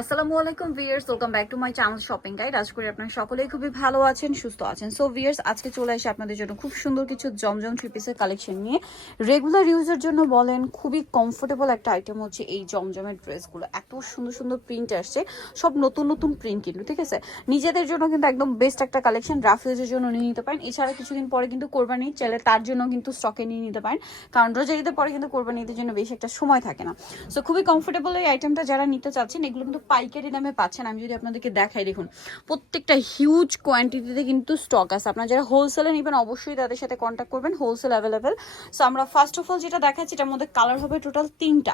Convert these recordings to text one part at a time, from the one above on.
আসসালামু আলাইকুম viewers welcome back to my channel shopping guide আশা করি আপনারা সকলেই খুবই ভালো আছেন, সুস্থ আছেন। সো ভিয়ার্স আজকে চলে আসে আপনাদের জন্য খুব সুন্দর কিছু জমজম থ্রি পিসের কালেকশন নিয়ে। রেগুলার ইউজের জন্য বলেন, খুবই কমফোর্টেবল একটা আইটেম হচ্ছে এই জমজমের ড্রেসগুলো এত সুন্দর সুন্দর প্রিন্ট আসছে, সব নতুন নতুন প্রিন্ট কিন্তু, ঠিক আছে? নিজেদের জন্য কিন্তু একদম বেস্ট একটা কালেকশন রাফ ইউজের জন্য নিয়ে নিতে পারেন। এছাড়া কিছুদিন পরে কিন্তু কোরবানি, চাইলে তার জন্য কিন্তু স্টকে নিয়ে নিতে পারেন। কারণ রোজারিতে পরে কিন্তু কোরবানি ঈদের জন্য বেশি একটা সময় থাকে না। সো খুবই কমফোর্টেবল এই আইটেমটা যারা নিতে চাচ্ছেন, এগুলো কিন্তু পাইকারি দামে পাচ্ছেন, আমি যদি আপনাদেরকে দেখাই, দেখুন, প্রত্যেকটা হিউজ কোয়ান্টিটিতে কিন্তু স্টক আছে। আপনারা যারা হোলসেলে নেবেন, অবশ্যই তাদের সাথে কন্ট্যাক্ট করবেন হোলসেল অ্যাভেলেবেল সো আমরা ফার্স্ট অফ অল যেটা দেখাচ্ছি, এটার মধ্যে কালার হবে টোটাল তিনটা।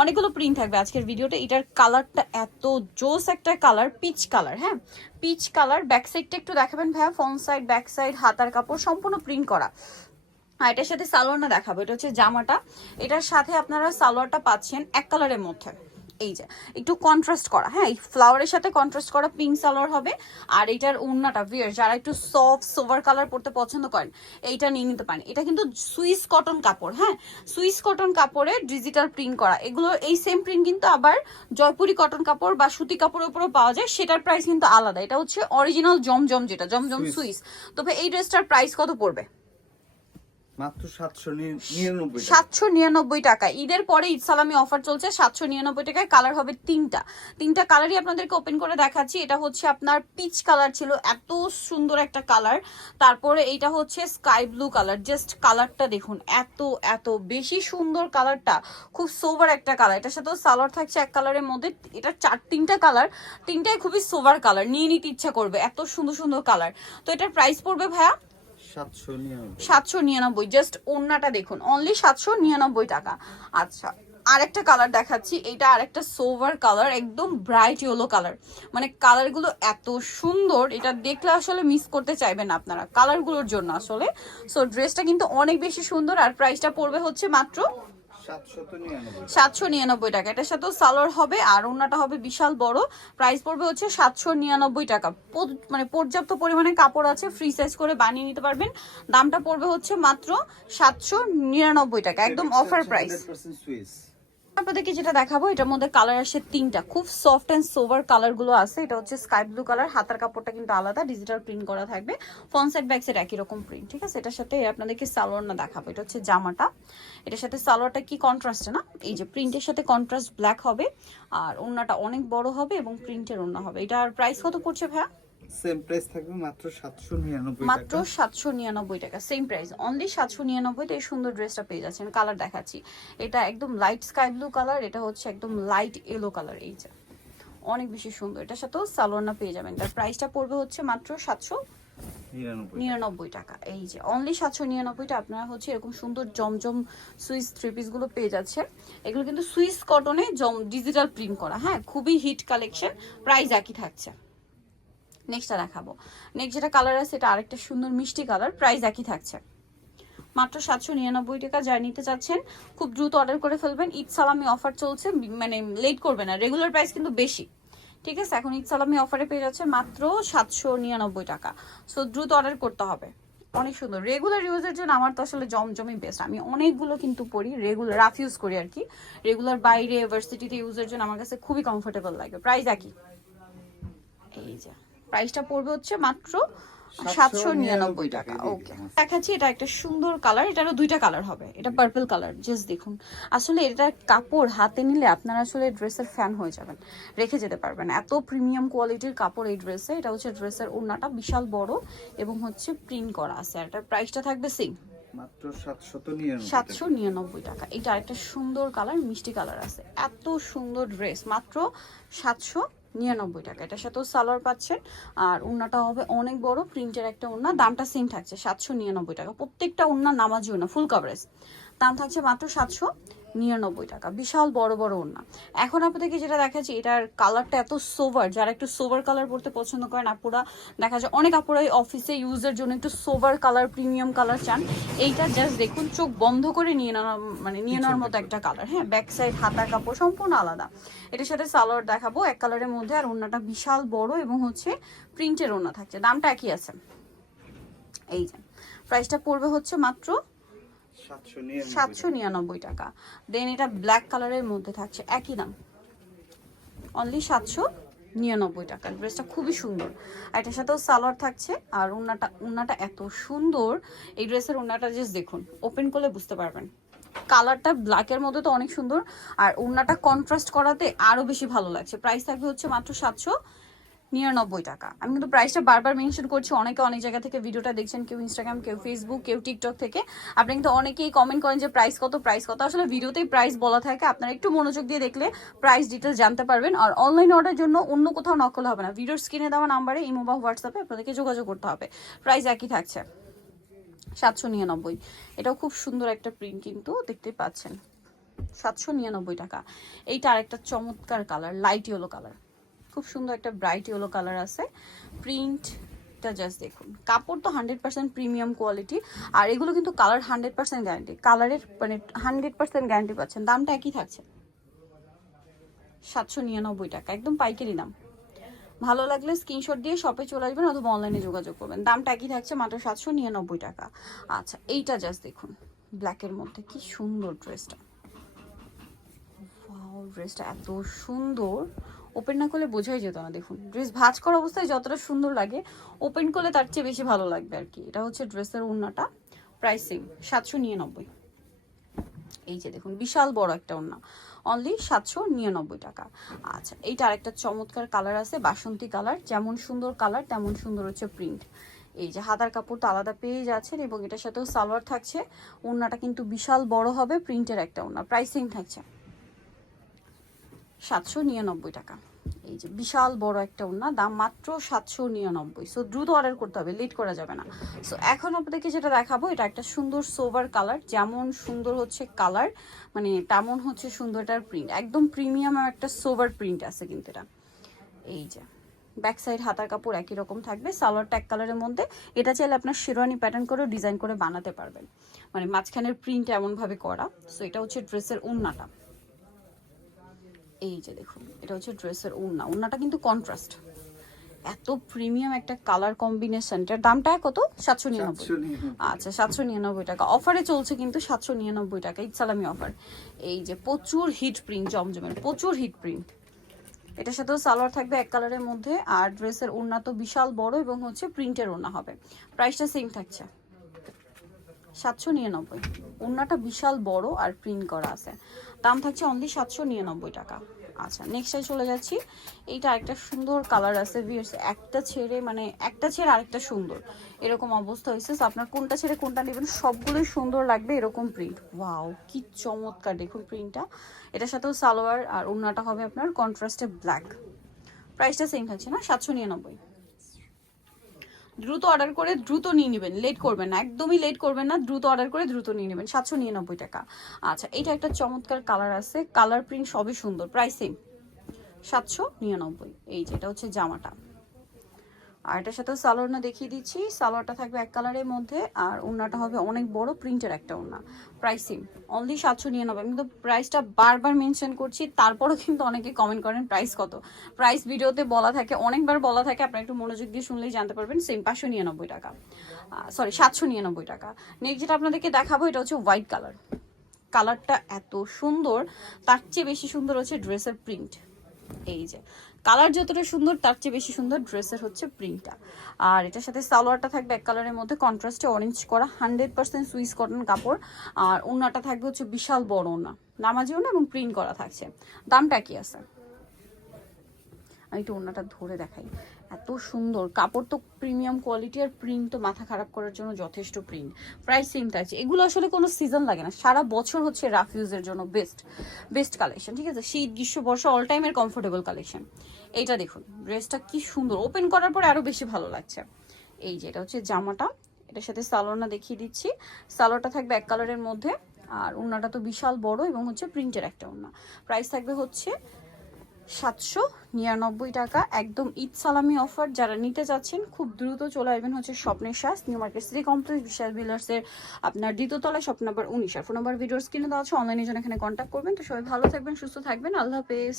অনেকগুলো প্রিন্ট থাকবে আজকের ভিডিওটা এটার কালারটা এত জোস একটা কালার পিচ কালার হ্যাঁ? পিচ কালার ব্যাক সাইডটা একটু দেখাবেন ভাইয়া ফ্রন্ট সাইড ব্যাক সাইড হাতার কাপড়, সম্পূর্ণ প্রিন্ট করা। আর এটার সাথে সালোয়ারটা দেখাবো, এটা হচ্ছে জামাটা। এটার সাথে আপনারা সালোয়ারটা পাচ্ছেন এক কালারের মধ্যে। এই যে একটু কন্ট্রাস্ট করা হ্যাঁ এই ফ্লাওয়ারের সাথে কন্ট্রাস্ট করা পিঙ্ক সালোয়ার হবে আর এটার ওড়নাটা ভিয়ার যারা একটু সফট সোভার কালার পরতে পছন্দ করেন এইটা নিয়ে নিতে পারেন। এটা কিন্তু সুইস কটন কাপড় হ্যাঁ সুইস কটন কাপড়ে ডিজিটাল প্রিন্ট করা। এগুলো এই সেম প্রিন্ট কিন্তু আবার জয়পুরি কটন কাপড় বা সুতি কাপড়ের উপরও পাওয়া যায় সেটার প্রাইস কিন্তু আলাদা। এটা হচ্ছে অরিজিনাল জমজম যেটা জমজম। সুইস তবে এই ড্রেসটার প্রাইস কত পড়বে? মাত্র সাতশো নিরানব্বই টাকা। ঈদের পরে ঈদ সালামি অফার চলছে, সাতশো নিরানব্বই টাকায় কালার হবে তিনটা। তিনটা কালারই আপনাদেরকে ওপেন করে দেখাচ্ছি। এটা হচ্ছে আপনার পিচ কালার ছিল, এত সুন্দর একটা কালার তারপরে এইটা হচ্ছে স্কাই ব্লু কালার জাস্ট কালারটা দেখুন, এত এত বেশি সুন্দর কালারটা খুব সোভার একটা কালার এটার সাথেও সালোয়ার থাকছে এক কালারের মধ্যে। এটা চার, তিনটা কালার তিনটাই খুবই সোভার কালার নিয়ে নিতে ইচ্ছা করবে, এত সুন্দর সুন্দর কালার তো এটার প্রাইস পড়বে ভাইয়া? সাতশো নিরানব্বই। জাস্ট ওড়নাটা দেখুন। অনলি সাতশো নিরানব্বই টাকা। আচ্ছা আরেকটা কালার দেখাচ্ছি। এটা আরেকটা সোভার কালার একদম ব্রাইট ইয়েলো কালার মানে কালারগুলো এত সুন্দর, এটা দেখলে আসলে মিস করতে চাইবেন আপনারা। কালারগুলোর জন্য আসলে। সো ড্রেসটা কিন্তু অনেক বেশি সুন্দর, আর প্রাইসটা পড়বে হচ্ছে মাত্র সাতশো নিরানব্বই টাকা। এটার সাথেও সালোয়ার হবে আর ওনাটা হবে বিশাল বড়। প্রাইস পড়বে হচ্ছে সাতশো নিরানব্বই টাকা। মানে পর্যাপ্ত পরিমাণে কাপড় আছে ফ্রি সাইজ করে বানিয়ে নিতে পারবেন। দামটা পড়বে হচ্ছে মাত্র সাতশো নিরানব্বই টাকা একদম অফার প্রাইস আপনাদেরকে যেটা দেখাবো, এটার মধ্যে কালার আসে তিনটা। খুব সফট অ্যান্ড সোভার কালারগুলো আছে। এটা হচ্ছে স্কাই ব্লু কালার হাতার কাপড়টা কিন্তু আলাদা ডিজিটাল প্রিন্ট করা থাকবে। ব্যাক সাইড একই রকম প্রিন্ট ঠিক আছে? এটার সাথে আপনাদেরকে সালোয়ার না দেখাবো। এটা হচ্ছে জামাটা। এটার সাথে সালোয়ারটা কি কন্ট্রাস্ট না? এই যে প্রিন্টের সাথে কন্ট্রাস্ট ব্ল্যাক হবে, আর ওড়নাটা অনেক বড় হবে এবং প্রিন্টের ওড়না হবে। এটার প্রাইস কত পড়ছে ভাইয়া? সেম প্রাইস থাকবে মাত্র সাতশো নিরানব্বই মাত্র টাকা সাতশো নিরানব্বই টাকা সেম প্রাইস অনলি সাতশো নিরানব্বইতে এই সুন্দর ড্রেসটা পেয়ে যাচ্ছেন। কালার দেখাচ্ছি। এটা একদম লাইট স্কাই ব্লু কালার এটা হচ্ছে একদম লাইট ইয়েলো কালার এই যে। অনেক বেশি সুন্দর। এটার সাথেও সালোয়ারনা পেয়ে যাবেন। তার প্রাইসটা পড়বে হচ্ছে মাত্র সাতশো নিরানব্বই নিরানব্বই টাকা। এই যে অনলি সাতশো নিরানব্বইটা আপনারা হচ্ছে এরকম সুন্দর জমজম সুইস থ্রি পিসগুলো পেয়ে যাচ্ছে এগুলো কিন্তু সুইস কটনে জম ডিজিটাল প্রিন্ট করা। হ্যাঁ খুবই হিট কালেকশন প্রাইস একই থাকছে। নেক্সটটা দেখাবো। নেক্সট যেটা কালার আছে, এটা আরেকটা সুন্দর মিষ্টি কালার প্রাইস একই থাকছে। মাত্র সাতশো নিরানব্বই টাকা যা নিতে চাচ্ছেন, খুব দ্রুত অর্ডার করে ফেলবেন। ঈদ সালামি অফার চলছে মানে লেট করবে না রেগুলার প্রাইস কিন্তু বেশি। ঠিক আছে, এখন ঈদ সালামি অফারে পেয়ে যাচ্ছে মাত্র সাতশো নিরানব্বই টাকা। সো দ্রুত অর্ডার করতে হবে। অনেক সুন্দর। রেগুলার ইউজের জন্য আমার তো আসলে জমজমই বেস্ট আমি অনেকগুলো কিন্তু পরি রেগুলার রাফ ইউজ করি আর কি। রেগুলার বাইরে ভার্সিটিতে ইউজের জন্য আমার কাছে খুবই কমফোর্টেবল লাগে। প্রাইস একই। এই যে। প্রাইসটা পড়বে হচ্ছে মাত্র সাতশো নিরানব্বই টাকা। ওকে দেখাচ্ছি এটা একটা সুন্দর কালার এটারও দুইটা কালার হবে। এটা পার্পল কালার জাস্ট দেখুন। আসলে এটা কাপড় হাতে নিলে আপনারা আসলে ড্রেসের ফ্যান হয়ে যাবেন। রেখে যেতে পারবেন। এত প্রিমিয়াম কোয়ালিটির কাপড় এই ড্রেসে এটা হচ্ছে ড্রেসের ওড়নাটা বিশাল বড় এবং হচ্ছে প্রিন্ট করা আছে। আর এটার প্রাইসটা থাকবে সেম মাত্র সাতশো তো নিরানব্বই সাতশো নিরানব্বই টাকা। এটা একটা সুন্দর কালার মিষ্টি কালার আছে। এত সুন্দর ড্রেস মাত্র সাতশো নিরানব্বই টাকা। এটার সাথেও সালোয়ার পাচ্ছেন। আর উন্নাটা হবে অনেক বড়, প্রিন্টের একটা উন্না দামটা সেম থাকছে, সাতশো নিরানব্বই টাকা। প্রত্যেকটা উন্না নামাজি উন্না ফুল কভারেজ দাম থাকছে মাত্র সাতশো। নিরানব্বই টাকা। বিশাল বড় বড় ওড়না। এখন আপনাদেরকে যেটা দেখাচ্ছি, এটার কালারটা এত সোভার যারা একটু সোভার কালার পরতে পছন্দ করেন, আপুরা দেখা যায় অনেক আপুরা আপুরাই অফিসে ইউজের জন্য একটু সোভার কালার প্রিমিয়াম কালার চান। এইটা জাস্ট দেখুন, চোখ বন্ধ করে নিয়ে নেওয়া মানে নিয়ে নেওয়ার মতো একটা কালার হ্যাঁ? ব্যাক সাইড হাতার কাপড় সম্পূর্ণ আলাদা। এটার সাথে সালোয়ার দেখাবো, এক কালারের মধ্যে, আর ওড়নাটা বিশাল বড় এবং হচ্ছে প্রিন্টের ওড়না থাকছে। দামটা একই আছে। এই যে প্রাইসটা পড়বে হচ্ছে মাত্র সাতশো নিরানব্বই টাকা। দেন এটা ব্ল্যাক কালারের মধ্যে থাকছে, একই দাম। অনলি সাতশো নিরানব্বই টাকার ড্রেসটা খুবই সুন্দর। আর এটার সাথেও সালোয়ার থাকছে, আর উন্নাটা উন্নাটা এত সুন্দর। এই ড্রেসের উন্নাটা জাস্ট দেখুন ওপেন করলে বুঝতে পারবেন। কালারটা ব্ল্যাকের মধ্যে তো অনেক সুন্দর, আর উন্নাটা কন্ট্রাস্ট করাতে আরও বেশি ভালো লাগছে। প্রাইস থাকবে হচ্ছে মাত্র সাতশো নিরানব্বই টাকা। আমি কিন্তু প্রাইসটা বারবার মেনশন করছি, অনেকে অনেক জায়গা থেকে ভিডিওটা দেখছেন, কেউ ইনস্টাগ্রাম কেউ ফেসবুক কেউ টিকটক থেকে। আপনি কিন্তু অনেকেই কমেন্ট করেন যে প্রাইস কত প্রাইস কত। আসলে ভিডিওতেই প্রাইস বলা থাকে, আপনারা একটু মনোযোগ দিয়ে দেখলে প্রাইস ডিটেলস জানতে পারবেন। আর অনলাইন অর্ডার জন্য অন্য কোথাও নকল হবে না। ভিডিওর স্ক্রিনে দেওয়া নাম্বারে ইমো বা হোয়াটসঅ্যাপে আপনাদেরকে যোগাযোগ করতে হবে। প্রাইস একই থাকছে। সাতশো নিরানব্বই। এটাও খুব সুন্দর একটা প্রিন্ট কিন্তু দেখতে পাচ্ছেন। সাতশো নিরানব্বই টাকা। এইটা আরেকটা চমৎকার কালার লাইট ইয়েলো কালার খুব সুন্দর একটা ব্রাইট ইয়েলো কালার আছে। প্রিন্টটা জাস্ট দেখুন। কাপড় তো হান্ড্রেড পার্সেন্ট প্রিমিয়াম কোয়ালিটি আর এগুলো কিন্তু কালার হান্ড্রেড পার্সেন্ট গ্যারান্টি কালারের মানে হান্ড্রেড পার্সেন্ট গ্যারান্টি পাচ্ছেন। দামটা একই থাকছে। সাতশো নিরানব্বই টাকা। একদম পাইকারি দাম। ভালো লাগলে স্ক্রিনশট দিয়ে শপে চলে আসবেন অথবা অনলাইনে যোগাযোগ করবেন। দামটা একই থাকছে মাত্র সাতশো নিরানব্বই টাকা। আচ্ছা এইটা জাস্ট দেখুন। ব্ল্যাকের মধ্যে কি সুন্দর ড্রেসটা ড্রেসটা এত সুন্দর। ওপেন না করলে বোঝাই যেত না, দেখুন। ড্রেস ভাঁজ করা অবস্থায় যতটা সুন্দর লাগে ওপেন করলে তার চেয়ে বেশি ভালো লাগবে আর কি। এটা হচ্ছে ড্রেসের ওড়নাটা প্রাইসিং সাতশো নিরানব্বই। এই যে দেখুন, বিশাল বড় একটা ওড়না। অনলি সাতশো নিরানব্বই টাকা। আচ্ছা এইটা আরেকটা চমৎকার কালার আছে, বাসন্তী কালার যেমন সুন্দর কালার তেমন সুন্দর হচ্ছে প্রিন্ট এই যে হাতার কাপড় তো আলাদা পেয়ে যাচ্ছেন এবং এটার সাথেও সালোয়ার থাকছে। ওড়নাটা কিন্তু বিশাল বড় হবে প্রিন্টের একটা ওড়না। প্রাইসিং থাকছে সাতশো নিরানব্বই টাকা। এই যে বিশাল বড় একটা ওড়না, দাম মাত্র সাতশো নিরানব্বই। সো দ্রুত অর্ডার করতে হবে লেট করা যাবে না। সো এখন আপনাদেরকে যেটা দেখাবো, এটা একটা সুন্দর সোভার কালার যেমন সুন্দর হচ্ছে কালার মানে তেমন হচ্ছে সুন্দর এটার প্রিন্ট একদম প্রিমিয়াম একটা সোভার প্রিন্ট আছে কিন্তু এটা। এই যে ব্যাক সাইড হাতার কাপড় একই রকম থাকবে, সালোয়ার ট্যাগ কালারের মধ্যে। এটা চাইলে আপনার শেরওয়ানি প্যাটার্ন করে ডিজাইন করে বানাতে পারবেন। মানে মাঝখানের প্রিন্ট এমনভাবে করা। সো এটা হচ্ছে ড্রেসের ওড়নাটা। এই যে দেখুন এটা হচ্ছে ড্রেসের ওড়না। ওড়নাটা কিন্তু কন্ট্রাস্ট এত প্রিমিয়াম একটা কালার কম্বিনেশন এটার দামটা কত? সাতশো নিরানব্বই। আচ্ছা সাতশো নিরানব্বই টাকা। অফারে চলছে কিন্তু সাতশো নিরানব্বই টাকা। ইচ্ছালামি অফার এই যে প্রচুর হিট প্রিন্ট জমজমের প্রচুর হিট প্রিন্ট এটার সাথেও সালোয়ার থাকবে এক কালারের মধ্যে। আর ড্রেসের ওড়না তো বিশাল বড় এবং হচ্ছে প্রিন্টের ওড়না হবে। প্রাইসটা সেম থাকছে। সাতশো নিরানব্বই। ওড়নাটা বিশাল বড় আর প্রিন্ট করা আছে। দাম থাকছে অনলি সাতশো নিরানব্বই টাকা। আচ্ছা নেক্সটে চলে যাচ্ছি। এইটা একটা সুন্দর কালার আছে ভিউয়ার্স একটা ছেড়ে মানে একটা ছেড়ে আরেকটা সুন্দর। এরকম অবস্থা হয়েছে। আপনার কোনটা ছেড়ে কোনটা নেবেন, সবগুলোই সুন্দর লাগবে এরকম প্রিন্ট ওয়াও কি চমৎকার দেখুন প্রিন্টটা এটার সাথেও সালোয়ার আর ওড়নাটা হবে আপনার কন্ট্রাস্টে ব্ল্যাক প্রাইসটা সেম থাকছে না, সাতশো নিরানব্বই। দ্রুত অর্ডার করে দ্রুত নিয়ে নেবেন। লেট করবেন না, একদমই লেট করবেন না, দ্রুত অর্ডার করে দ্রুত নিয়ে নেবেন। সাতশো নিরানব্বই টাকা। আচ্ছা এটা একটা চমৎকার কালার আছে। কালার প্রিন্ট সবই সুন্দর প্রাইস সেম সাতশো নিরানব্বই। এই যে, এটা হচ্ছে জামাটা। আর এটার সাথে সালোয়ারটা দেখিয়ে দিচ্ছি। সালোয়ারটা থাকবে এক কালারের মধ্যে আর ওড়নাটা হবে অনেক বড় প্রিন্টের একটা ওড়না। প্রাইসিং অনলি সাতশো নিরানব্বই। আমি তো প্রাইসটা বারবার মেনশন করছি, তারপরও কিন্তু অনেকে কমেন্ট করেন প্রাইস কত। প্রাইস ভিডিওতে বলা থাকে, অনেকবার বলা থাকে, আপনারা একটু মনোযোগ দিয়ে শুনলেই জানতে পারবেন সেম পাঁচশো নিরানব্বই টাকা। সরি সাতশো নিরানব্বই টাকা। নেক্সট যেটা আপনাদেরকে দেখাবো, এটা হচ্ছে হোয়াইট কালার কালারটা এত সুন্দর, তার চেয়ে বেশি সুন্দর হচ্ছে ড্রেসের প্রিন্ট এই যে কালার যতটা সুন্দর, তার চেয়ে বেশি সুন্দর ড্রেসের হচ্ছে প্রিন্টটা। আর এটার সাথে সালোয়ারটা থাকবে এক কালারের মধ্যে, কন্ট্রাস্টে অরেঞ্জ করা হান্ড্রেড পার্সেন্ট সুইস কটন কাপড়। আর ওনাটা থাকবে হচ্ছে বিশাল বড় ওনা নামাজি ওনা এবং প্রিন্ট করা থাকছে। দামটা কি আছে। আমি একটু ওনাটা ধরে দেখাই। এত সুন্দর। কাপড় তো প্রিমিয়াম কোয়ালিটি আর প্রিন্ট তো মাথা খারাপ করার জন্য যথেষ্ট প্রিন্ট প্রাইস সেম থাকছে এগুলো আসলে কোনো সিজন লাগে না। সারা বছর হচ্ছে রাফ ইউজের জন্য বেস্ট বেস্ট কালেকশন ঠিক আছে? শীত, গ্রীষ্ম, বর্ষা অল টাইমের কমফোর্টেবল কালেকশন এইটা দেখুন ড্রেসটা কি সুন্দর। ওপেন করার পরে আরও বেশি ভালো লাগছে। এই যে, এটা হচ্ছে জামাটা। এটার সাথে সালোয়ারটা দেখিয়ে দিচ্ছি। সালোয়ারটা থাকবে এক কালারের মধ্যে। আর ওড়নাটা তো বিশাল বড় এবং হচ্ছে প্রিন্টের একটা ওড়না। প্রাইস থাকবে হচ্ছে সাতশো নিরানব্বই টাকা। একদম ঈদ সালামি অফার যারা নিতে চাচ্ছেন খুব দ্রুত চলে আসবেন হচ্ছে স্বপ্নের শ্বাস নিউ মার্কেট সিটি কমপ্লেক্স, বিশাল বিলার্সের আপনার দ্বিতীয়তলায় স্বপ্ন নাম্বার উনিশ। আর ফোন নাম্বার, ভিডিওর স্ক্রিনে দেওয়া আছে অনলাইনে জন্য এখানে কন্ট্যাক্ট করবেন। তো সবাই ভালো থাকবেন, সুস্থ থাকবেন। আল্লাহ হাফেজ।